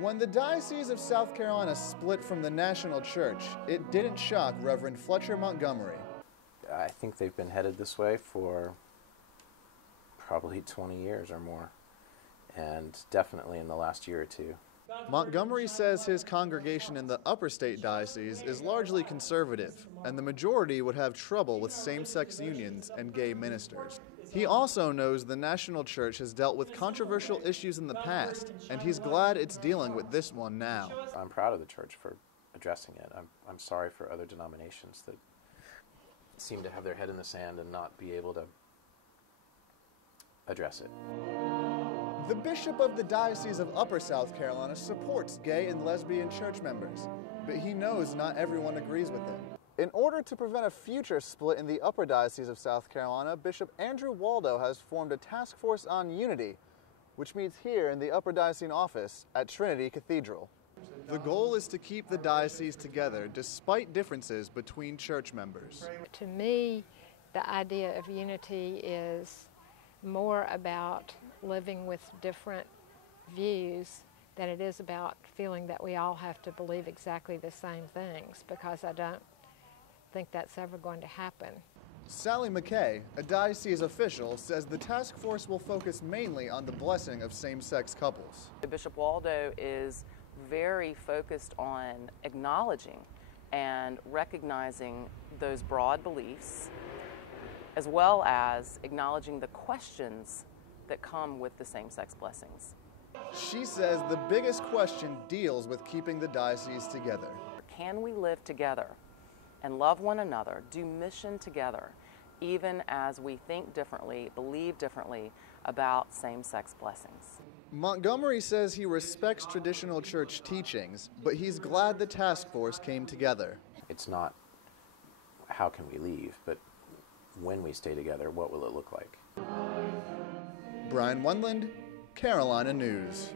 When the Diocese of South Carolina split from the national church, it didn't shock Reverend Fletcher Montgomery. I think they've been headed this way for probably 20 years or more, and definitely in the last year or two. Montgomery says his congregation in the Upper State Diocese is largely conservative, and the majority would have trouble with same-sex unions and gay ministers. He also knows the national church has dealt with controversial issues in the past, and he's glad it's dealing with this one now. I'm proud of the church for addressing it. I'm sorry for other denominations that seem to have their head in the sand and not be able to address it. The Bishop of the Diocese of Upper South Carolina supports gay and lesbian church members, but he knows not everyone agrees with him. In order to prevent a future split in the Upper Diocese of South Carolina, Bishop Andrew Waldo has formed a task force on unity, which meets here in the Upper Diocesan office at Trinity Cathedral. The goal is to keep the diocese together despite differences between church members. To me, the idea of unity is more about living with different views than it is about feeling that we all have to believe exactly the same things, because I don't think that's ever going to happen. Sally McKay, a diocese official, says the task force will focus mainly on the blessing of same-sex couples. Bishop Waldo is very focused on acknowledging and recognizing those broad beliefs, as well as acknowledging the questions that come with the same-sex blessings. She says the biggest question deals with keeping the diocese together. Can we live together and love one another, do mission together, even as we think differently, believe differently about same-sex blessings? Montgomery says he respects traditional church teachings, but he's glad the task force came together. It's not how can we leave, but when we stay together, what will it look like? Brian Wendland, Carolina News.